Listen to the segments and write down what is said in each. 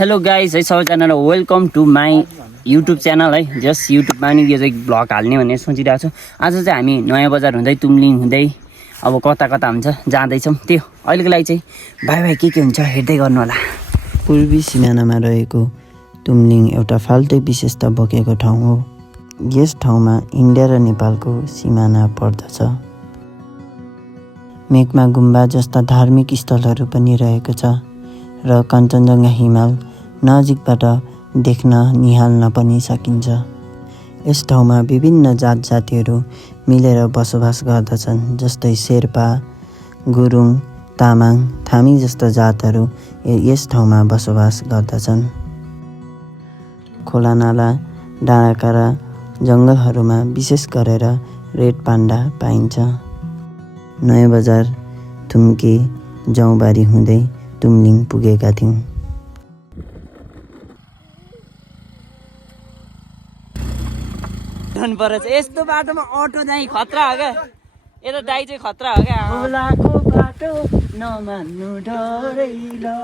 Hello guys है सबैजनालाई welcome to my YouTube channel है। जस्ट युट्युबमा नि यो चाहिँ भ्लग हाल्ने भनेर सोचिरहेको छु। आज चाहिँ हामी नयाँ बजार हुँदै तुमलिङ हुँदै अब कता कता हुन्छ जाँदैछौँ। त्यो अहिलेको लागि चाहिँ भाइ भाइ के हुन्छ हेर्दै गर्नु होला। पूर्वी सिमानामा रहेको तुमलिङ एउटा फाल्टै विशेषता बोकेको ठाउँ हो। यस ठाउँमा इन्डिया र नेपालको सिमाना पर्दछ। मेघमा गुम्बा जस्ता धार्मिक स्थलहरू पनि रहेको छ र कञ्चनजङ्घा हिमाल नजिकबाट देख्न निहाल्न पनि सकिन्छ। यस ठाउँमा विभिन्न जात जातिहरू मिलेर बसोबास गर्दछन्, जस्तै शेर्पा, गुरुङ, तामाङ, थामी जस्ता जातहरू यस ठाउँमा बसोबास गर्दछन्। खोलानाला, डाँडाकाँडा, जङ्गलहरूमा विशेष गरेर रेड पान्डा पाइन्छ। नयाँ बजार, थुम्के, जौबारी हुँदै तुमलिङ पुगेका थियौँ। यस्तो बाटोमा अटो दाइ खतरा हो क्या, यता दाइ चाहिँ खतरा हो क्या। खोलाको बाटो नमान्नु डरैला,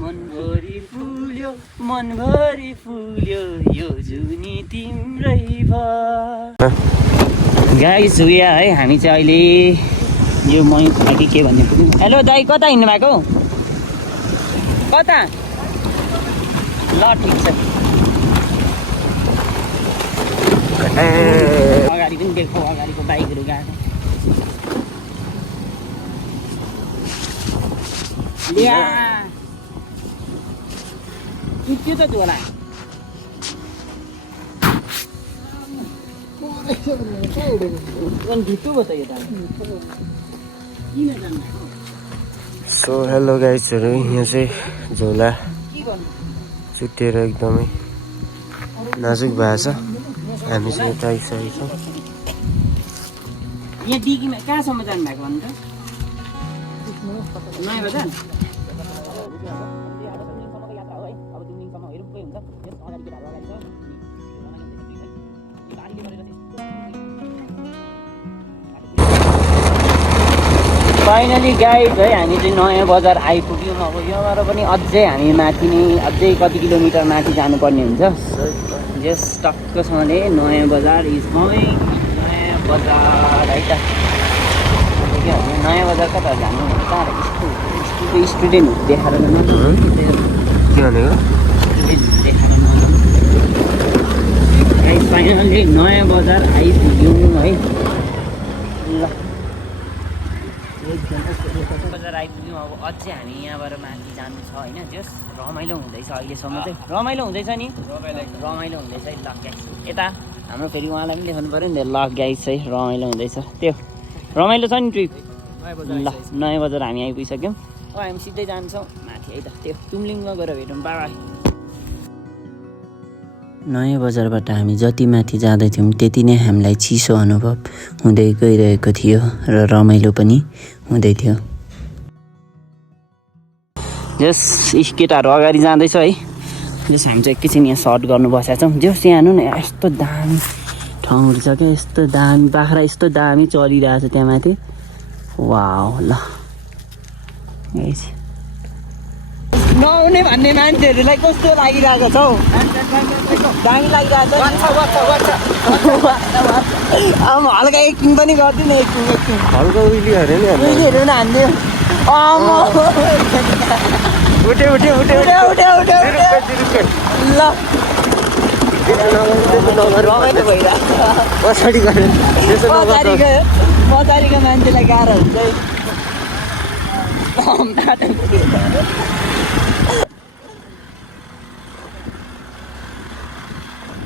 मनभरि फुल्यो मनभरि फुल्यो यो जुनी तिम्रै भयो। गाइस उया है, हामी चाहिँ अहिले यो मै खाकी के भन्ने पुग्यौँ। हेलो दाइ, कता हिँड्नु भएको? कता? ल ठिक छ। अगाडि पनि देखो, अगाडिको बाइकहरू गएको। के त होला सो हेलो गाइजहरू, यहाँ चाहिँ झोला चुट्टिएर एकदमै नाजुक भएको छ। हामी चाहिँ यता आइसकेको छौँ। यहाँ डिगीमा कहाँसम्म जानु भएको भन्नु त? नयाँ बजार फाइनली गाइज है, हामी चाहिँ नयाँ बजार आइपुग्यौँ। अब यहाँबाट पनि अझै हामी माथि नै अझै कति किलोमिटर माथि जानुपर्ने हुन्छ। यस टक्कसँगले नयाँ बजार इज कमिङ। नयाँ बजार है त, नयाँ बजार कता जानु? स्कुलको स्टुडेन्ट देखाएर फाइनली नयाँ बजार आइपुग्यौँ है। ल बजार आइपुग्यौँ। अब अझै हामी यहाँबाट माथि जानु छ होइन। जस रमाइलो हुँदैछ, अहिलेसम्म चाहिँ रमाइलो हुँदैछ नि, रमाइलो हुँदैछ है। ल ग्यास यता हाम्रो फेरि उहाँलाई पनि देखाउनु पऱ्यो नि त। ल ग्यास है, रमाइलो हुँदैछ। त्यो रमाइलो छ नि ट्रिप। ल नयाँ बजार हामी आइपुगिसक्यौँ। अब हामी सिधै जान्छौँ माथि है त। त्यो तुमलिङमा गएर भेटौँ। By by. नयाँ बजारबाट हामी जति माथि जाँदैथ्यौँ त्यति नै हामीलाई चिसो अनुभव हुँदै गइरहेको थियो र रमाइलो पनि हुँदै थियो। जस केटाहरू अगाडि जाँदैछ है। जस हामी चाहिँ एकैछिन यहाँ सर्ट गर्नु बसेका छौँ। जस यहाँ हेर्नु न, यस्तो दामी ठाउँहरू छ क्या, यस्तो दामी बाख्रा यस्तो दामी चलिरहेछ त्यहाँ माथि। वाउ ल नआउने भन्ने मान्छेहरूलाई कस्तो लागिरहेको छ हौ? दामी लागिरहेको छ। अब हल्का एक्टिङ पनि गरिदिनु, एक्टिङ हल्का उहिलेहरू नि उहिलेहरू पनि हान्दियो। उठ्यो ल रमाइलो भइरहेको पछाडिको मान्छेलाई गाह्रो हुन्छ।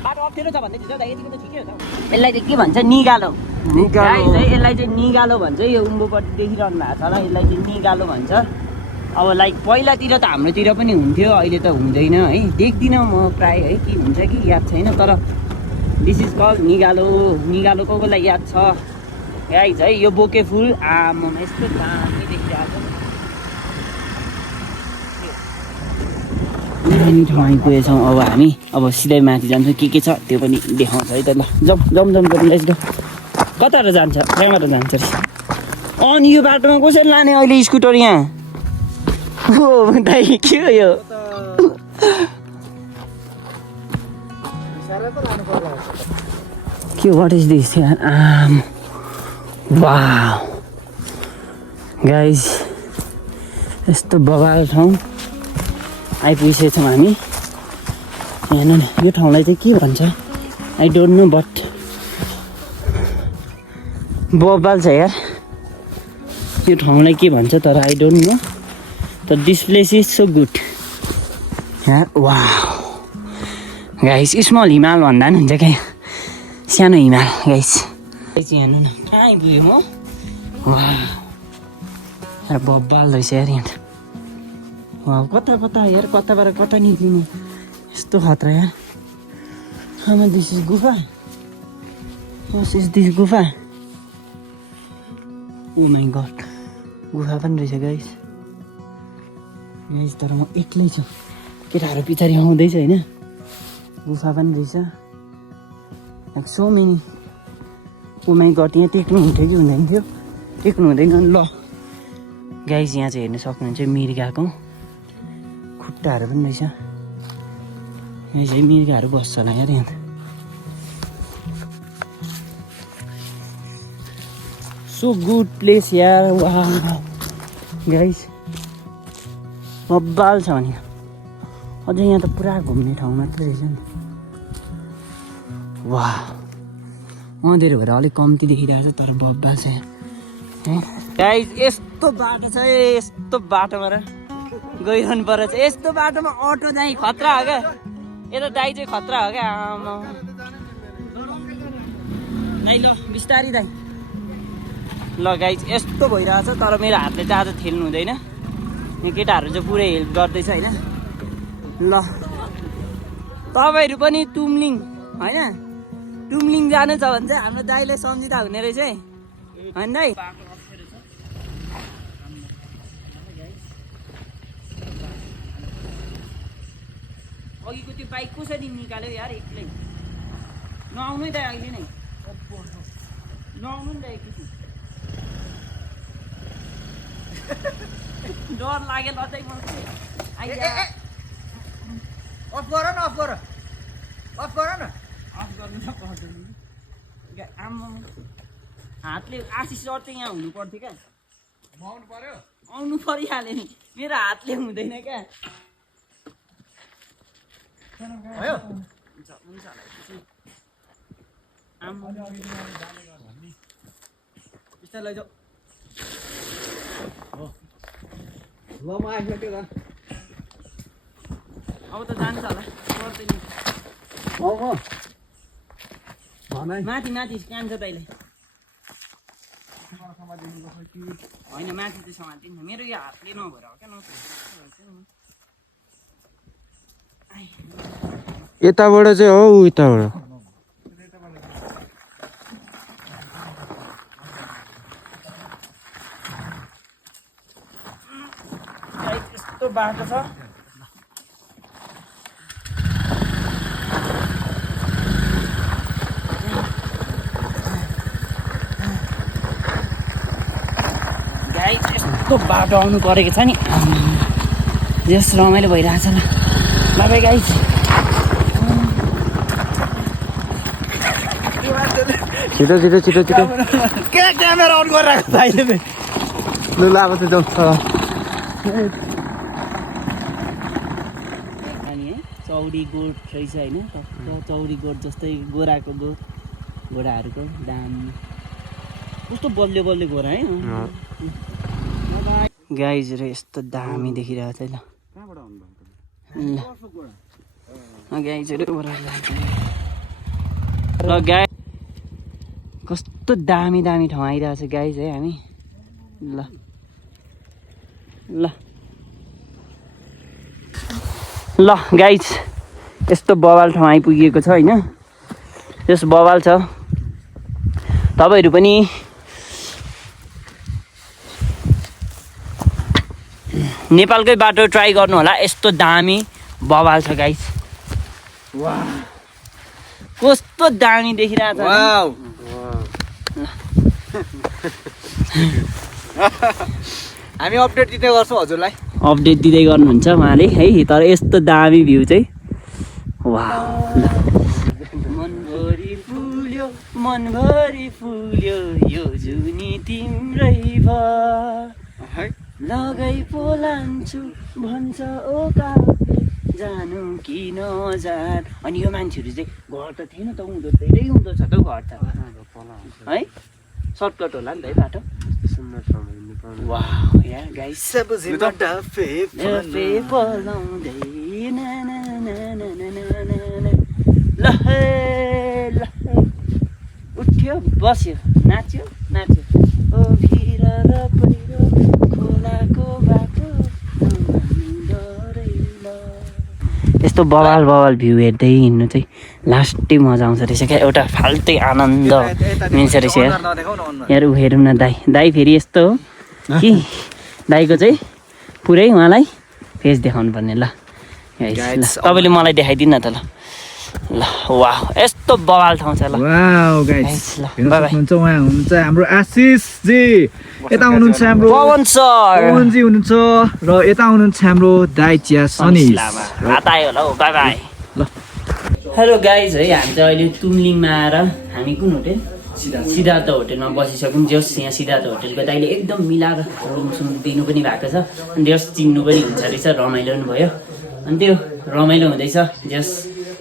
बाटो अप्ठ्यारो छ भन्दै थियो त, यतिको त ठिकै हो त। यसलाई चाहिँ के भन्छ? निगालो। यसलाई चाहिँ निगालो भन्छ। यो उँभोपट्टि देखिरहनु भएको छ होला, यसलाई चाहिँ निगालो भन्छ। अब लाइक पहिलातिर त हाम्रोतिर पनि हुन्थ्यो, अहिले त हुँदैन है। देख्दिनँ म प्रायः है, के हुन्छ कि याद छैन, तर दिस इज कल निगालो। निगालो को कोलाई याद छ गाइज है? यो बोके फुल आमामा यस्तो दामी देखिरहेको छ। ठाउँ आइपुगेछौँ। अब हामी अब सिधै माथि जान्छौँ। के छ त्यो पनि देखाउँछ है त। ल जाउँ लेट्स गो। कताबाट जान्छ? त्यहाँबाट जान्छ। अनि यो बाटोमा कसरी लाने अहिले स्कुटर? यहाँ ओ दाइ के हो यो के what is this wow guys यस्तो बवाल ठाउँ आइपुगेको छौँ हामी हेर्नु नि यो ठाउँलाई चाहिँ के भन्छ आई डोन्ट नो बट बवाल छ यार यो ठाउँलाई के भन्छ तर आई डोन्ट नो तर this place is so good wow guys small हिमाल भन्दा पनि हुन्छ क्या सानो हिमाल गाइस हेर्नु न कहाँ आइपुग्यो म वाह बब्बाल रहेछ यार यहाँ वाह कता कता यार कताबाट कता निक्लिनु यस्तो खतरा यार आमा दिस इज गुफा इज दिस गुफा ओ माई गड गुफा पनि रहेछ गाइस गाइस तर म एक्लै छु केटाहरू पछाडि आउँदैछ होइन गुफा पनि रहेछ like so many oh my god यहाँ टेक्नु हुन्थ्यो कि हुँदैन थियो टेक्नु हुँदैन ल गाइस यहाँ चाहिँ हेर्न सक्नुहुन्छ मिर्गाको खुट्टाहरू पनि रहेछ यहाँ चाहिँ मिर्गाहरू बस्छ होला यार यहाँ सो गुड प्लेस यार वाह गाइस बब्बाल छ नि अझै यहाँ त पुरा घुम्ने ठाउँ मात्रै रहेछ नि वाह अँधेरो भएर अलिक कम्ती देखिरहेको छ तर बब्बाल छ यहाँ गाइस यस्तो बाटो छ यस्तो बाटोबाट गइरहनु पर्छ यस्तो बाटोमा अटो दाइ खतरा हो क्या यता दाइ चाहिँ खतरा हो क्या आमा दाइ ल बिस्तारी दाइ ल गाइस यस्तो भइरहेछ तर मेरो हातले चाहिँ आज ठेल्नु हुँदैन यहाँ केटाहरू चाहिँ पुरै हेल्प गर्दैछ होइन ल तपाईँहरू पनि तुमलिङ होइन तुमलिङ जानु छ भने चाहिँ हाम्रो दाइले सम्झिँदा हुने रहेछ है होइन दाइ अघिको त्यो बाइक कसरी निकाल्यो यार एक्लै नआउनु है दाइ अहिले नै नआउनु नि दाइ एकैछिन डर लाग्यो लतै अफ गर न अफ गर अफ गर न अफ गर्नु सक्छ आम्मा हातले आशिष सर चाहिँ यहाँ हुनु पर्थ्यो क्या आउनु पर्यो आउनु परिहाल्यो नि मेरो हातले हुँदैन क्या भयो हुन्छ आम्मा बिस्तारै लैजाऊ ल म आइसक्यो त अब त जान्छ होला पर्दैन माथि माथि कान्छ तैँले होइन माथि चाहिँ समात्दिनु मेरो यो हातले नभएर हो क्या यताबाट चाहिँ हो उताबाट यस्तो बाटो छ गाइस यस्तो बाटो आउनु परेको छ नि जस रमाइलो भइरहेछ ल बाई गाइस छिटो छिटो छिटो छिटो के क्यामेरा अन गरिरहेको भाइले लु अब त जाउँ अनि है चौडी गोठ रहेछ होइन चौडी गोठ जस्तै गोराको गोठ घोडाहरूको दाम कस्तो बलियो बलियो घोडा है गाइज र यस्तो दामी देखिरहेको छ ल गाइजहरू ल गाई कस्तो दामी दामी ठाउँ आइरहेको छ गाइज है हामी ल ल ल गाइज यस्तो बवाल ठाउँ आइपुगेको छ होइन यस बवाल छ तपाईँहरू पनि नेपालकै बाटो ट्राई गर्नु होला यस्तो दामी बवाल छ गाइस वाह कस्तो दामी देखिरहेको छ वाउ हामी अपडेट दिँदै गर्छौँ हजुरलाई अपडेट दिँदै गर्नुहुन्छ उहाँले है। तर यस्तो दामी भ्यू चाहिँ मनभरि फुल्यो यो जुनी तिम्रै भयो लगाइ पोलान्छु भन्छ ओ काफे जानु कि नजान। अनि यो मान्छेहरू चाहिँ घर त थिएन त उँधो धेरै उँधो छ त घर त है सर्टकट होला नि त है बाटो। वाह यार गाइस उठ्यो बस्यो नाच्यो ओ भिर र पहिरो खोलाको बाटो यस्तो बवाल भ्यू हेर्दै हिँड्नु चाहिँ लास्टै मजा आउँछ रहेछ क्या। एउटा फाल्टै आनन्द मिल्छ रहेछ यार। ऊ हेरौँ न दाई फेरि यस्तो हो कि दाईको चाहिँ पुरै उहाँलाई फेस देखाउनु पर्ने। ल तपाईँले मलाई देखाइदिनु न त ल वाह यस्तो बवाल ठाउँ छ। ल वाउ गाइस हुनुहुन्छ उहाँ हुनुहुन्छ हाम्रो आशिष जी, यता हुनुहुन्छ हाम्रो पवन सर, पवनजी हुनुहुन्छ र यता हुनुहुन्छ हाम्रो दाइचिया सनी। हात आयो होला हौ बाई बाई। ल हेलो गाइज है हामी चाहिँ अहिले तुमलिङमा आएर हामी कुन होटेल सिद्धार्थ होटेलमा बसिसक्यौँ। जस यहाँ सिद्धार्थ होटेलको दाइले एकदम मिलाएर रुमसुम दिनु पनि भएको छ अनि जस चिन्नु पनि हुन्छ रहेछ, रमाइलो पनि भयो। अनि त्यो रमाइलो हुँदैछ। जस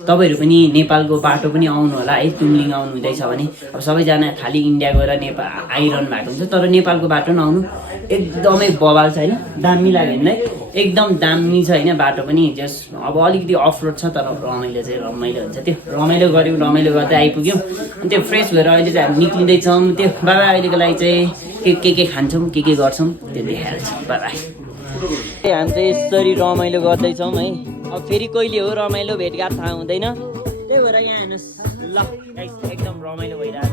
तपाईँहरू पनि नेपालको बाटो पनि आउनु होला है, तुमलिङ आउनु हुँदैछ भने अब सबैजना खालि इन्डिया गएर नेपाल आइरहनु भएको हुन्छ, तर नेपालको बाटो पनि आउनु एकदमै बवाल छ होइन। दामी लाग्यो नि है, एकदम दामी छ होइन बाटो पनि। जस अब अलिकति अफ रोड छ तर रमाइलो चाहिँ रमाइलो हुन्छ। त्यो रमाइलो गऱ्यौँ, रमाइलो गर्दै आइपुग्यौँ। अनि त्यो फ्रेस भएर अहिले चाहिँ हामी निक्लिँदैछौँ। त्यो बाबा अहिलेको लागि चाहिँ के खान्छौँ के गर्छौँ त्यो देखाइहाल्छौँ। बाबा हामी चाहिँ यसरी रमाइलो गर्दैछौँ है। अब फेरि कहिले हो रमाइलो भेटघाट थाहा हुँदैन, त्यही भएर यहाँ हेर्नुहोस् ल एकदम रमाइलो भइरहेछ।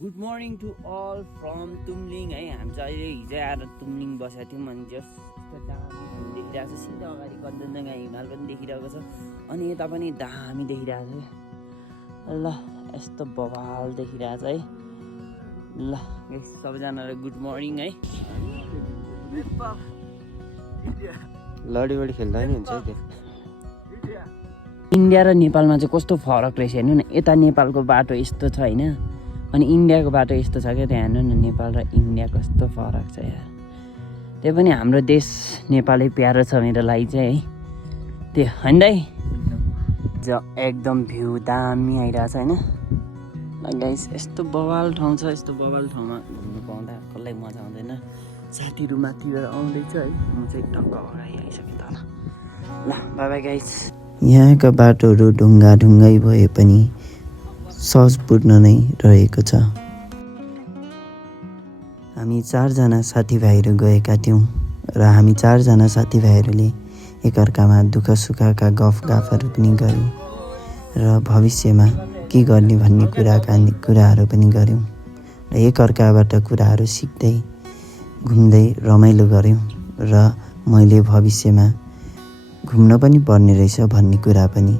Good morning to all from Tumling है। हामी चाहिँ अहिले हिजो आएर तुमलिङ बसेको थियौँ। अनि जस देखिरहेको छ सिधा अगाडि कञ्चनजङ्घा हिमाल पनि देखिरहेको छ अनि यता पनि दामी देखिरहेको छ। ल यस्तो बवाल देखिरहेछ है। ल सबैजनालाई गुड मर्निङ है। लडी बडी खेल्दा नि हुन्छ त्यो। इन्डिया र नेपालमा चाहिँ कस्तो फरक रहेछ हेर्नु न। यता नेपालको बाटो यस्तो छ होइन अनि इन्डियाको बाटो यस्तो छ क्या। त्यहाँ हेर्नु न नेपाल र इन्डिया कस्तो फरक छ यार। त्यही पनि हाम्रो देश नेपालै प्यारो छ मेरो लागि चाहिँ है। त्यो होइन दाइ एकदम भ्यू दामी आइरहेछ होइन। गाइस यस्तो बवाल ठाउँ छ, यस्तो बवाल ठाउँमा घुम्नु पाउँदा कसलाई मजा आउँदैन। साथीहरू माथिबाट आउँदैछ है, म चाहिँ टक्क अगाडि आइसकेँ तल। ल बाई बाई गाइस। यहाँका बाटोहरू ढुङ्गै भए पनि सहजपूर्ण नै रहेको छ। हामी 4 जना साथीभाइहरू गएका थियौँ र हामी 4 जना साथीभाइहरूले एकअर्कामा दुःख सुखका गफगाफहरू पनि गऱ्यौँ र भविष्यमा के गर्ने भन्ने कुराहरू पनि गऱ्यौँ र एकअर्काबाट कुराहरू सिक्दै घुम्दै रमाइलो गऱ्यौँ र मैले भविष्यमा घुम्न पनि पर्ने रहेछ भन्ने कुरा पनि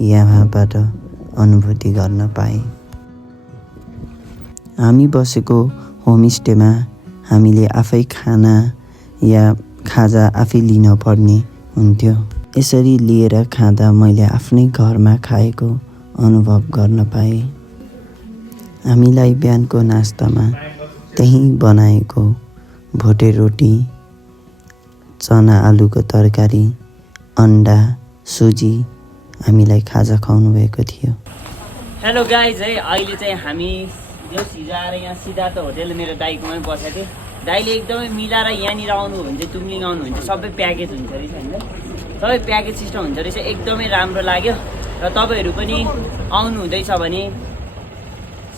यहाँबाट अनुभूति गर्न पाएँ। हामी बसेको होमस्टेमा हामीले आफै खाना या खाजा आफै लिन पर्ने हुन्थ्यो। यसरी लिएर खाँदा मैले आफ्नै घरमा खाएको अनुभव गर्न पाएँ। हामीलाई बिहानको नास्तामा त्यहीँ बनाएको भोटे रोटी, चना आलुको तरकारी, अन्डा, सुजी हामीलाई खाजा खुवाउनु भएको थियो। हेलो गाइज है, अहिले चाहिँ हामी जो हिजो आएर यहाँ सिद्धार्थ होटेल मेरो दाइकोमै बसेको थिएँ। दाइले एकदमै मिलाएर यहाँनिर आउनु हुन्छ, तुमलिङ आउनु हुन्छ, सबै प्याकेज हुन्छ रहेछ होइन, सबै प्याकेज सिस्टम हुन्छ रहेछ। एकदमै राम्रो लाग्यो र तपाईँहरू पनि आउनु हुँदैछ भने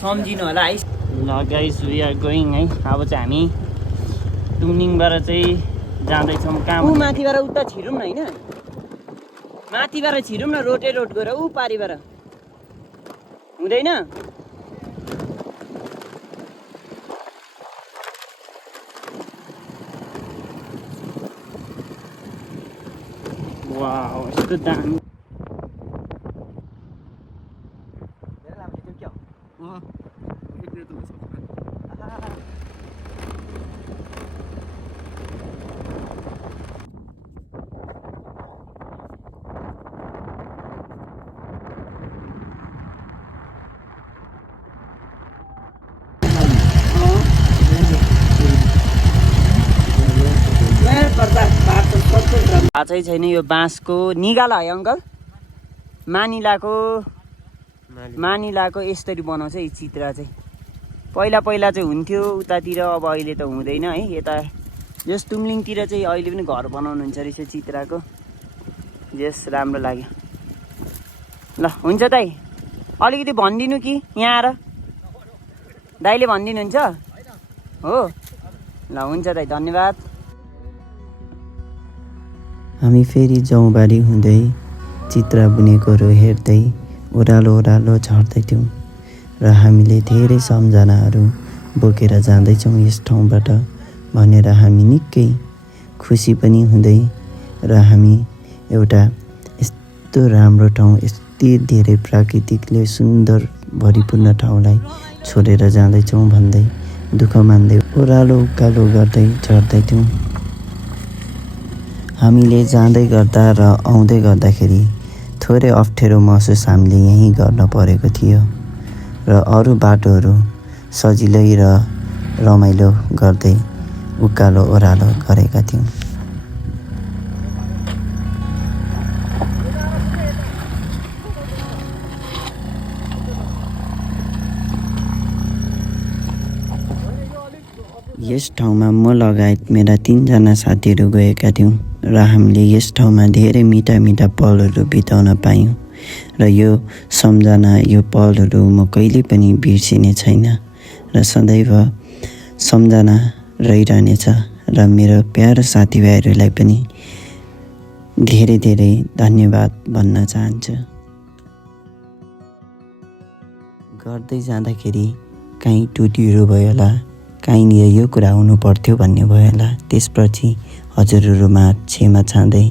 सम्झिनु होला है। ल गाइज वी आर गोइङ है। अब चाहिँ हामी तुमलिङबाट चाहिँ जाँदैछौँ कहाँ माथिबाट उता छिरौँ न होइन, माथिबाट छिरौँ न, रोड गएर ऊ पारिबाट हुँदैन। वाउ यस्तो दामी त्यो त सक्दैन थाहा चाहिँ छैन यो बाँसको निगाला है अङ्कल मानिलाको यसरी बनाउँछ यो चित्र चाहिँ पहिला पहिला चाहिँ हुन्थ्यो उतातिर अब अहिले त हुँदैन है यता जस तुमलिङतिर चाहिँ अहिले पनि घर बनाउनुहुन्छ रहेछ चित्राको जस राम्रो लाग्यो ल हुन्छ दाइ अलिकति भनिदिनु कि यहाँ आएर दाइले भनिदिनुहुन्छ हो ल हुन्छ दाइ धन्यवाद हामी फेरि जौबारी हुँदै चित्र बुनेकोहरू हेर्दै ओह्रालो ओह्रालो झर्दैथ्यौँ र हामीले धेरै सम्झनाहरू बोकेर जाँदैछौँ यस ठाउँबाट भनेर हामी निकै खुसी पनि हुँदै र हामी एउटा यस्तो राम्रो ठाउँ यति धेरै प्राकृतिकले सुन्दर भरिपूर्ण ठाउँलाई छोडेर जाँदैछौँ भन्दै दुःख मान्दै ओह्रालो उकालो गर्दै झर्दैथ्यौँ। हामीले जाँदै गर्दा र आउँदै गर्दाखेरि थोरै अप्ठ्यारो महसुस हामीले यहीँ गर्न परेको थियो र अरू बाटोहरू सजिलै र रमाइलो गर्दै उकालो ओह्रालो गरेका थियौँ। यस ठाउँमा म लगायत मेरा 3 जना साथीहरू गएका थियौँ र हामीले यस ठाउँमा धेरै मिठा मिठा पलहरू बिताउन पायौँ र यो सम्झना यो पलहरू म कहिले पनि बिर्सिने छैन र सदैव सम्झना रहिरहनेछ र मेरो प्यारो साथीभाइहरूलाई पनि धेरै धेरै धन्यवाद भन्न चाहन्छु। गर्दै जाँदाखेरि काहीँ टुटीहरू भयो होला कहीँनिर यो कुरा हुनु पर्थ्यो भन्ने भयो होला त्यसपछि हजुरहरूमा क्षमा चाहँदै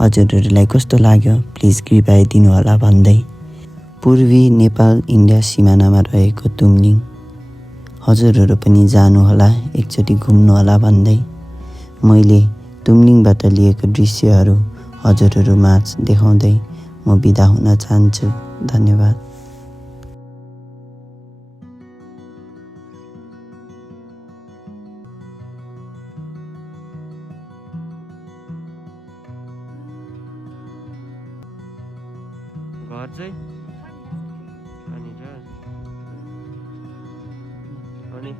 हजुरहरूलाई कस्तो लाग्यो प्लिज कृपया होला भन्दै पूर्वी नेपाल इन्डिया सिमानामा रहेको तुमलिङ हजुरहरू पनि जानुहोला एकचोटि घुम्नुहोला भन्दै मैले तुमलिङबाट लिएको दृश्यहरू हजुरहरूमा देखाउँदै म बिदा हुन चाहन्छु। धन्यवाद। घर चाहिँ अनि